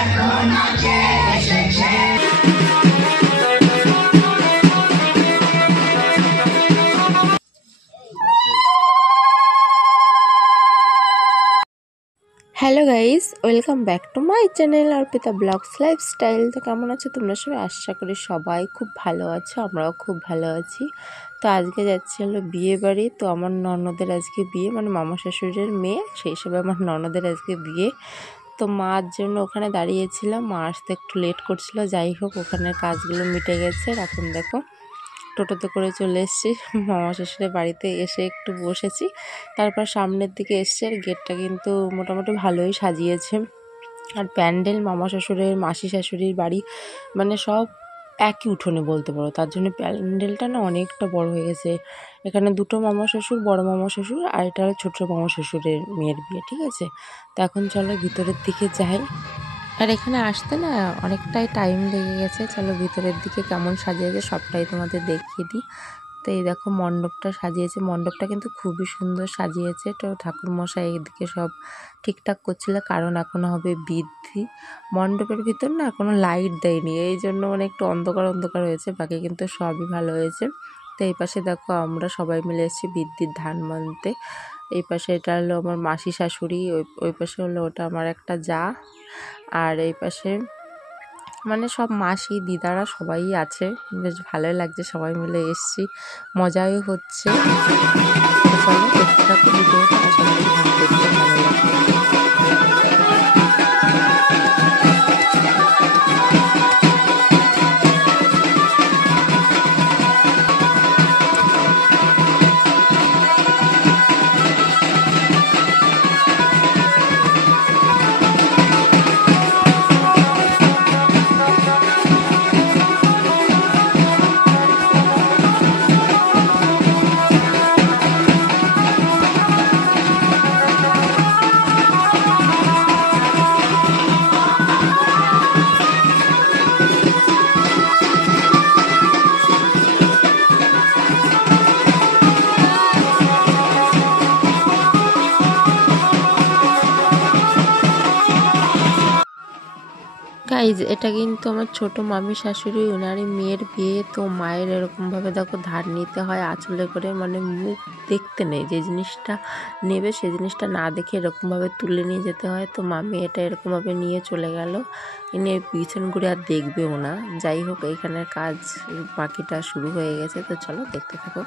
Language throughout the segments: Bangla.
Hello guys, welcome back to my channel Arpita blogs lifestyle. তো কেমন আছো তোমরা সবাই? আশা করি সবাই খুব ভালো আছো, আমরাও খুব ভালো আছি। তো আজকে যাচ্ছি হলো বিয়ে বাড়ি। তো আমার ননদের আজকে বিয়ে, মানে মামা শাশুড়ির মেয়ে, সেই হিসেবে আমার ননদের আজকে বিয়ে। তো মার জন্য ওখানে দাঁড়িয়েছিলাম, মা আসতে একটু লেট করছিল। যাই হোক, ওখানের কাজগুলো মিটে গেছে। এখন দেখো টোটোতে করে চলে এসেছি মামা শ্বশুরের বাড়িতে। এসে একটু বসেছি, তারপর সামনের দিকে এসছে। আর গেটটা কিন্তু মোটামুটি ভালোই সাজিয়েছে। আর প্যান্ডেল মামা শ্বশুরের, মাসি শাশুড়ির বাড়ি, মানে সব একই উঠোনে বলতে পারো। তার জন্য প্যান্ডেলটা না অনেকটা বড় হয়ে গেছে। এখানে দুটো মামা শ্বশুর, বড় মামা শ্বশুর, আর এটা ছোট মামা শ্বশুরের মেয়ের বিয়ে, ঠিক আছে। তো এখন চলো ভিতরের দিকে যাই। আর এখানে আসতে না অনেকটাই টাইম লেগে গেছে। চলো ভিতরের দিকে কেমন সাজিয়েছে সবটাই তোমাদের দেখিয়ে দিই। তো এই দেখো মণ্ডপটা সাজিয়েছে, মণ্ডপটা কিন্তু খুবই সুন্দর সাজিয়েছে। তো ঠাকুরমশাই এদিকে সব ঠিকঠাক করছিল, কারণ এখনো হবে বৃদ্ধি। মণ্ডপের ভিতর না কোনো লাইট দেয়নি, এই জন্য মানে একটু অন্ধকার অন্ধকার হয়েছে, বাকি কিন্তু সবই ভালো হয়েছে। তো এই পাশে দেখো আমরা সবাই মিলে এসেছি বৃদ্ধির ধান মানতে। এই পাশে এটা হলো আমার মাসি শাশুড়ি, ওই পাশে হলো ওটা আমার একটা জা, আর এই পাশে মানে সব মাসি দিদারা সবাই আছে। বেশ ভালোই লাগছে, সবাই মিলে এসছি, মজাই হচ্ছে। চলো দেখতে থাকো ভিডিওটা, আশা করি দেখতে ভালো লাগবে। গাইজ, এটা কিন্তু আমার ছোট মামি শাশুড়ি, ওনারই মেয়ের বিয়ে। তো মায়ের এরকমভাবে দেখো ধার নিতে হয় আঁচলে করে, মানে মুখ দেখতে নেই, যে জিনিসটা নেবে সেই জিনিসটা না দেখে এরকমভাবে তুলে নিয়ে যেতে হয়। তো মামি এটা এরকমভাবে নিয়ে চলে গেল, এনে পিছন ঘুরে আর দেখবেও না। যাই হোক, এইখানের কাজ বাকিটা শুরু হয়ে গেছে। তো চলো দেখতে থাকো।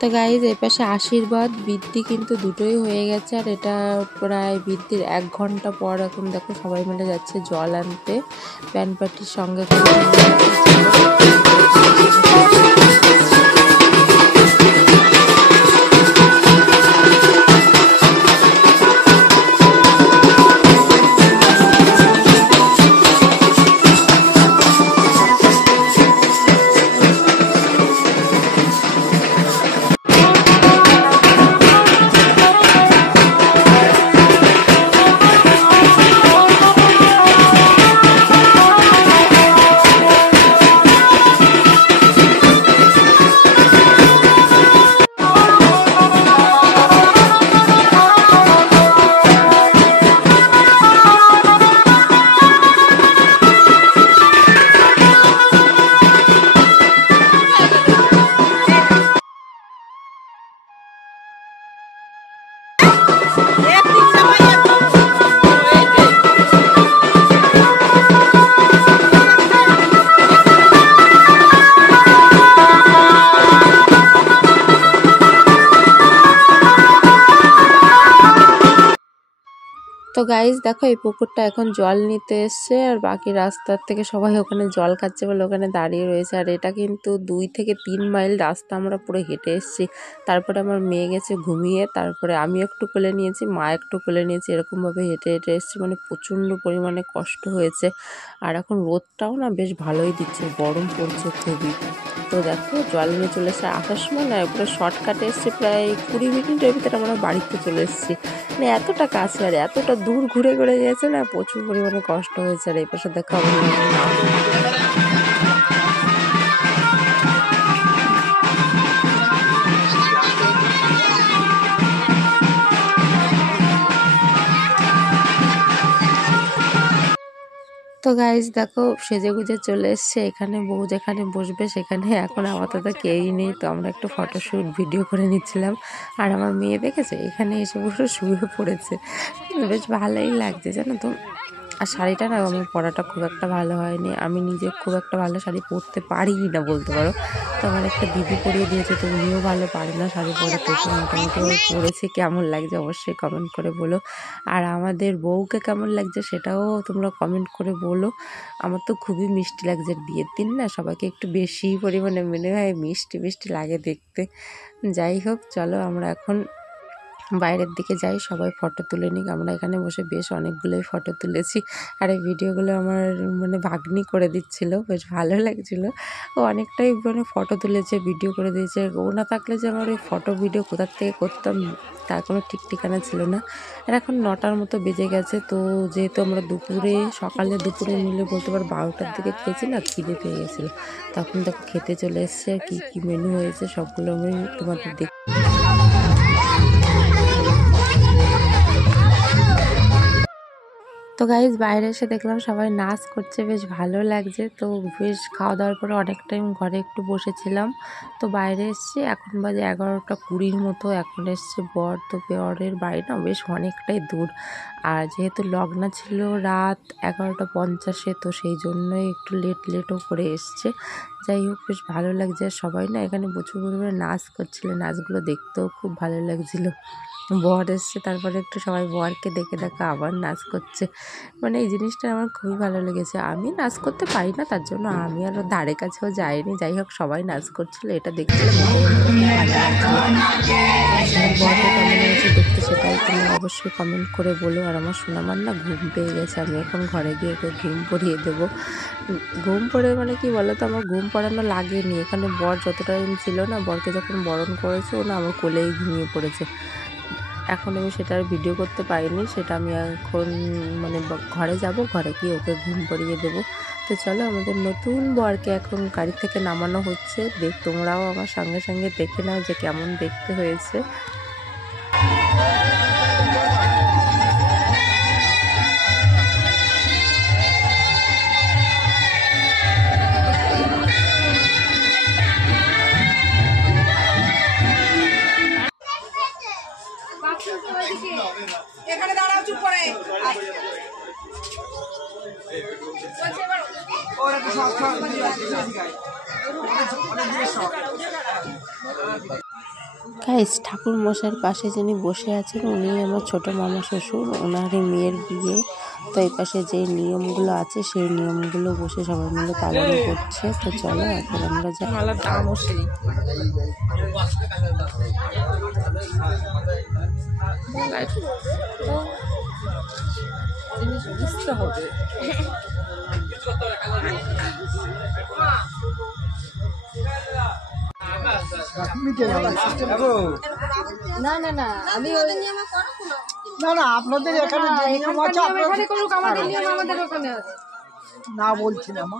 তো গাইজ এই পাশে আশীর্বাদ বৃদ্ধি কিন্তু দুটোই হয়ে গেছে, আর এটা প্রায় বৃদ্ধির 1 ঘন্টা পর এখন দেখো সবাই মিলে যাচ্ছে জল আনতে ব্যান্ড পার্টির সঙ্গে করে। তো গাইজ দেখো এই পুকুরটা এখন জল নিতে এসছে, আর বাকি রাস্তার থেকে সবাই ওখানে জল খাচ্ছে বলে ওখানে দাঁড়িয়ে রয়েছে। আর এটা কিন্তু 2 থেকে 3 মাইল রাস্তা আমরা পুরো হেঁটে এসেছি। তারপরে আমার মেয়ে গেছে ঘুমিয়ে, তারপরে আমি একটু কোলে নিয়েছি, মা একটু কোলে নিয়েছি, এরকমভাবে হেঁটে হেঁটে এসেছি। মানে প্রচণ্ড পরিমাণে কষ্ট হয়েছে। আর এখন রোদটাও না বেশ ভালোই দিচ্ছে, গরম পড়ছে খুবই। তো দেখো জল নিয়ে চলে এসছে, আসার সময় না পুরো শর্টকাটে এসছে, প্রায় 20 মিনিটের ভিতরে আমরা বাড়িতে চলে এসেছি। মানে এতটা কাছে আর এতটা দূর ঘুরে ঘুরে গেছে না, প্রচুর পরিমাণে কষ্ট হয়েছে। আর এই পাশে দেখো তো গাইজ দেখো সেজে গুজে চলে এসছে এখানে, বউ যেখানে বসবে সেখানে এখন আপাতত কেউই নেই। তো আমরা একটু ফটোশ্যুট ভিডিও করে নিচ্ছিলাম। আর আমার মেয়ে দেখেছে এখানে এসে পুরো শুয়ে পড়েছে, বেশ ভালোই লাগছে জানো তো। আর শাড়িটা না আমার পরাটা খুব একটা ভালো হয়নি, আমি নিজে খুব একটা ভালো শাড়ি পরতে পারি না বলতে পারো। তো আমার একটা দিদি পরিয়ে দিয়েছে, তো উনিও ভালো পারে না শাড়ি পরতে, তো মোটামুটি পরেছি। কেমন লাগছে অবশ্যই কমেন্ট করে বলো। আর আমাদের বউকে কেমন লাগছে সেটাও তোমরা কমেন্ট করে বলো। আমার তো খুবই মিষ্টি লাগছে, বিয়ের দিন না সবাইকে একটু বেশি পরিমাণে মনে হয় মিষ্টি মিষ্টি লাগে দেখতে। যাই হোক চলো আমরা এখন বাইরের দিকে যাই, সবাই ফটো তুলে নিক। আমরা এখানে বসে বেশ অনেকগুলোই ফটো তুলেছি। আর এই ভিডিওগুলো আমার মানে ভাগ্নি করে দিচ্ছিল, বেশ ভালো লাগছিল। ও অনেকটাই মানে ফটো তুলেছে, ভিডিও করে দিয়েছে। ও না থাকলে যে আমার ওই ফটো ভিডিও কোথার থেকে করতাম তার কোনো ঠিক ঠিকানা ছিল না। আর এখন 9টার মতো বেজে গেছে। তো যেহেতু আমরা সকালে দুপুরে মিলে বলতে পারো 12টার দিকে খেয়েছি না, খিদে পেয়ে গেছিলো। তখন দেখো খেতে চলে এসছে, আর কী কী মেনু হয়েছে সবগুলো আমি তোমাদের দেখ। তো গাইজ বাইরে এসে দেখলাম সবাই নাচ করছে, বেশ ভালো লাগছে। তো বেশ খাওয়া দাওয়ার পরে অনেক টাইম ঘরে একটু বসেছিলাম। তো বাইরে এসছি, এখন বাজে 11টা 20 মতো। এখন এসছে বর, তো বরের বাড়ি না বেশ অনেকটাই দূর। আর যেহেতু লগ্না ছিল রাত 11টা 50-এ, তো সেই জন্যই একটু লেটও করে এসছে। যাই হোক বেশ ভালো লাগছে। আর সবাই না এখানে প্রচুর পরিমাণে নাচ করছিল, নাচগুলো দেখতেও খুব ভালো লাগছিলো। বর এসছে, তারপরে একটু সবাই বরকে দেখে দেখে আবার নাচ করছে। মানে এই জিনিসটা আমার খুবই ভালো লেগেছে। আমি নাচ করতে পারি না, তার জন্য আমি আরও ধারে কাছেও যাইনি। যাই হোক সবাই নাচ করছিল, এটা দেখছিলাম, বরকে কেমন হয়েছে দেখতে সেটাই তুমি অবশ্যই কমেন্ট করে বলো। আর আমার সোনামার না ঘুম পেয়ে গেছে, আমি এখন ঘরে গিয়ে ওকে ঘুম পড়িয়ে দেবো। ঘুম পড়ে মানে কি বলো তো, আমার ঘুম পড়ানো লাগেনি। এখানে বর যত টাইম ছিল না, বরকে যখন বরণ করেছে ও না আমার কোলেই ঘুমিয়ে পড়েছে। এখন আমি সেটা আর ভিডিও করতে পারিনি, সেটা আমি এখন মানে ঘরে যাব, ঘরে গিয়ে ওকে ঘুম পড়িয়ে দেবো। তো চলো আমাদের নতুন বরকে এখন গাড়ি থেকে নামানো হচ্ছে, তোমরাও আমার সঙ্গে সঙ্গে দেখে নাও যে কেমন দেখতে হয়েছে। এখানে দাঁড়াও, চুপ করে। ওরা তো সব গাইস, ঠাকুর মশাইয়ের পাশে যিনি বসে আছেন উনি আমার ছোট মামা শ্বশুর, ওনারই মেয়ের বিয়ে। তো এই পাশে যে নিয়মগুলো আছে সেই নিয়মগুলো বসে সবাই মিলে পালন করছে। তো চলো এখন আমরা যাই। আপনাদের এখানে না বলছি না মা।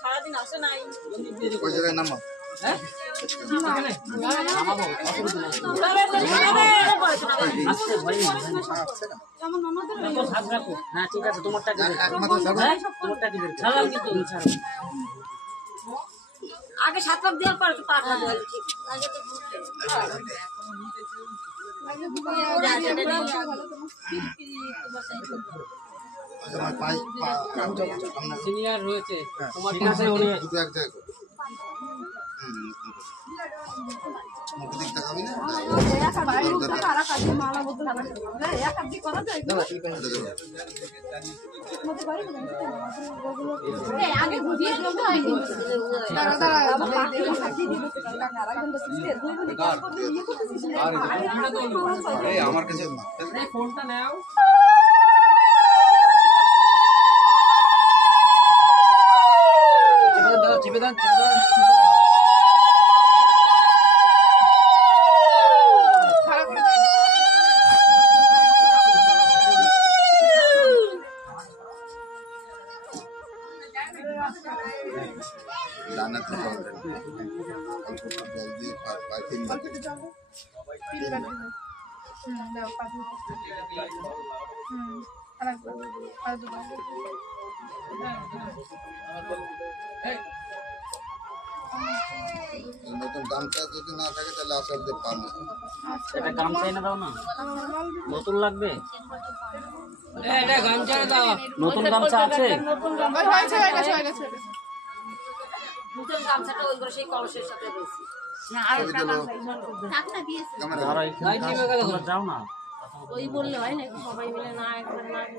সারাদিন আসে নাই নামা ঠিক আছে, তোমারটা আগে 7 লাখ দেওয়ার পর তো 5 লাখ সিনিয়র রয়েছে তোমার কাছে উনি আমার কাছে ফোনটা নাও। নতুন গামছা যদি না থাকে তাহলে আসার দিয়ে পাবো। এটা গামছা এনে দাও না, নতুন লাগবে। এটা গামছা দাও, নতুন গামছা আছে। নতুন গামছাটা ওই করে সেই কলসের সাথে রয়েছে না। আর যাও না, ওই বললে হয় না, সবাই মিলে না একবার না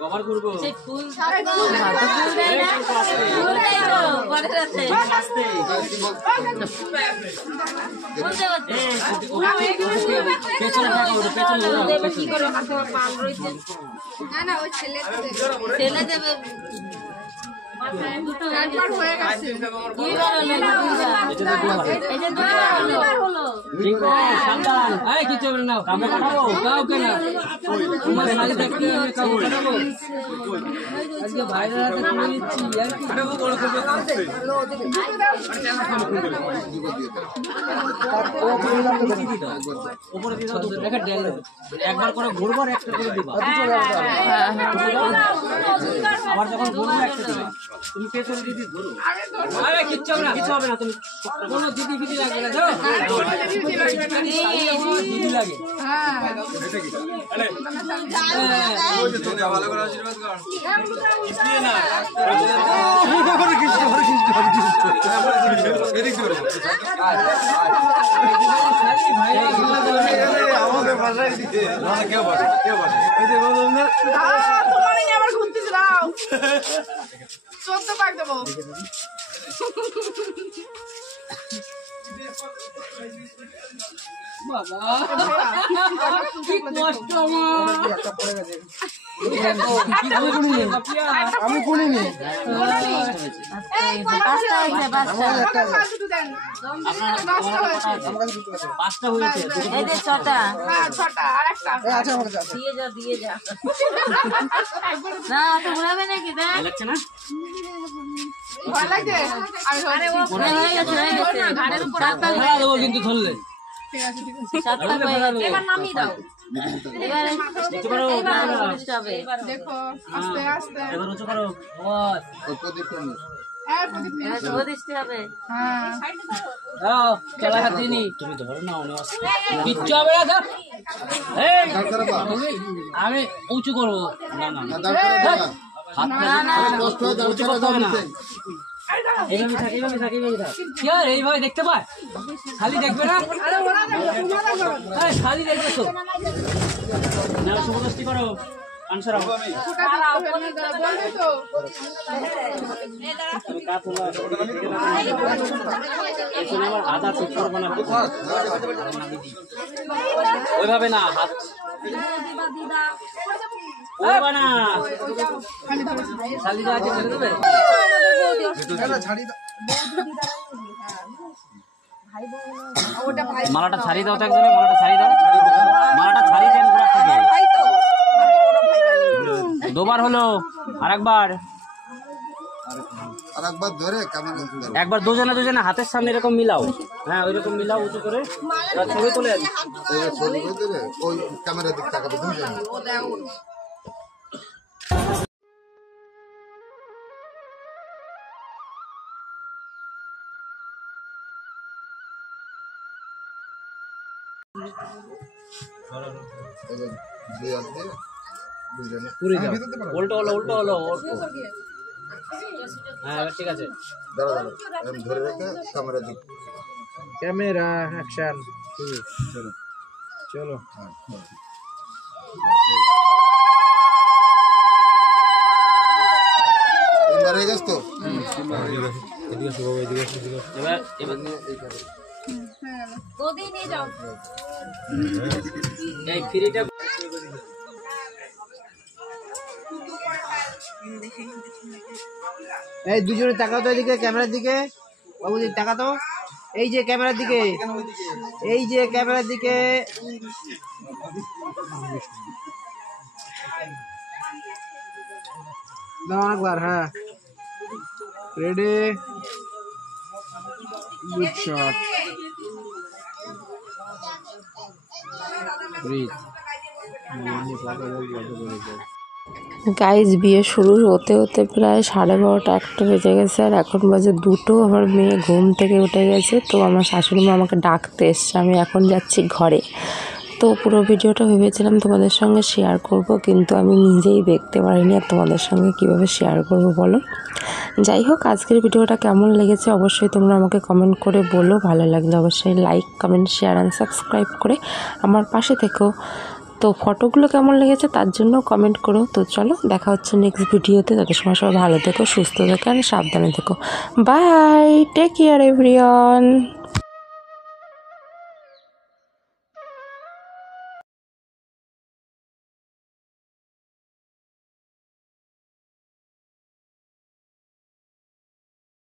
কভার করব সেই ফুল ছেলে দেবে কিছু হবে না, কামে কাটাবো কাউকে না, তোমার শাড়ি দেখতে আমি কামে কাটাবো। আজকে ভাইরা নিচ্ছি একবার করে ঘুরবো, একটা করে দিবা। আবার যখন ঘুরবো একটা দিবা, তুমি পেছনে দিদি ধরো। আরে কিচ্ছু হবে না, কিছু হবে না, তুমি কোনো দিদি ফিদি লাগবে না। যাও দিদি লাগে। ভালো করে আশীর্বাদ কর। আমাদের ভাষায় কেউ বসে কেউ বসে তোমার আবার ঘুরতেছে দাও 14 পাক দেবো। বাবা কি কষ্ট আমার। আমি কোনিনি হয়েছে পাঁচটা হয়েছে, পাঁচটা। পাঁচটা হয়েছে এই যে ছটা। আচ্ছা দিয়ে যা, দিয়ে যা। না, অত ঘুরাবে নাকি? দেখ। ভালো লাগছে না? আরে ও হয়ে গেছে, হয়ে গেছে। সাতটা ফেলা দেবো কিন্তু ধরলে। সাতটা হয়ে গেছে। এবার নামিয়ে দাও। এবার উঁচু করো, এবার বৃষ্টি হবে। এবার উঁচু করো। বস। ওই প্রদীপটা নিয়ে এবার শুভ দৃষ্টি হবে। দাও, চলা হাত দিয়ে নি। তুমি ধরো না, অনেক কিচ্ছু হবে না, দাও। এই, দাঁড় করে বা আমি উঁচু করবো। না না না, দাঁড় করে বা হাত কষ্ট হয় দাঁড় করে দাও নিচে এইভাবে থাক, এইভাবে থাক, এইভাবে থাক। কি আর এইভাবে দেখতে পায়? খালি দেখবে না? এই, খালি দেখবে তো। না, শুভদৃষ্টি করো। আনসার হবে। তুমি কাজ হলো। এখানে আমার হাত আর ঠিক করবো না। ওইভাবে না, হাত ওইভাবে না। খালি আছে ছেড়ে দেবে। মালাটা ছাড়িয়ে দাও তো একজনে, মালাটা ছাড়িয়ে দাও। মালাটা ছাড়িয়ে দেন ঘোড়া থেকে। দুবার হলো, আরেকবার। আর একবার ধরে ক্যামেরা ধরো একবার দুজনে দুজনে হাতের সামনে এরকম মিলাও। হ্যাঁ, ওই রকম মিলাও উঁচু করে। এবার ছবি তোলেন। এই যে ছবি ধরে ওই ক্যামেরা দিক তাকাবে দুজন এবার দুই হাত দিয়ে দুজনে পুরি দাও। উল্টো হলো, উল্টো হলো। হ্যাঁ, এবার ঠিক আছে। দাঁড়া দাঁড়া এরকম ধরে রেখে ক্যামেরা দিক ক্যামেরা অ্যাকশন চলো চলো তিনবার হয়ে গেছে তো এবার এবার গদি নিয়ে যাও। এই ফ্রিটা এই দুজনে তাকাও তো এদিকে ক্যামেরার দিকে বাবুজি তাকাতো এই যে ক্যামেরার দিকে এই যে ক্যামেরার দিকে দাও একবার হ্যাঁ ready good shot breathe guys বিয়ে শুরু হতে হতে প্রায় 12:30 একটা বেজে গেছে, আর এখন বাজে 2টো। আমার মেয়ে ঘুম থেকে উঠে গেছে, তো আমার শাশুড়ি মা আমাকে ডাকতে এসছে। আমি এখন যাচ্ছি ঘরে। তো পুরো ভিডিওটা ভেবেছিলাম তোমাদের সঙ্গে শেয়ার করব, কিন্তু আমি নিজেই দেখতে পারিনি, আর তোমাদের সঙ্গে কিভাবে শেয়ার করব বলো। যাই হোক, আজকের ভিডিওটা কেমন লেগেছে অবশ্যই তোমরা আমাকে কমেন্ট করে বলো। ভালো লাগলে অবশ্যই like, comment, share and subscribe করে আমার পাশে থেকো। তো ফটোগুলো কেমন লেগেছে তার জন্য কমেন্ট করো। তো চলো, দেখা হচ্ছে নেক্সট ভিডিওতে। তাদের সময় সবাই ভালো থেকো, সুস্থ থেকো আর সাবধানে থেকো। Bye, take care everyone.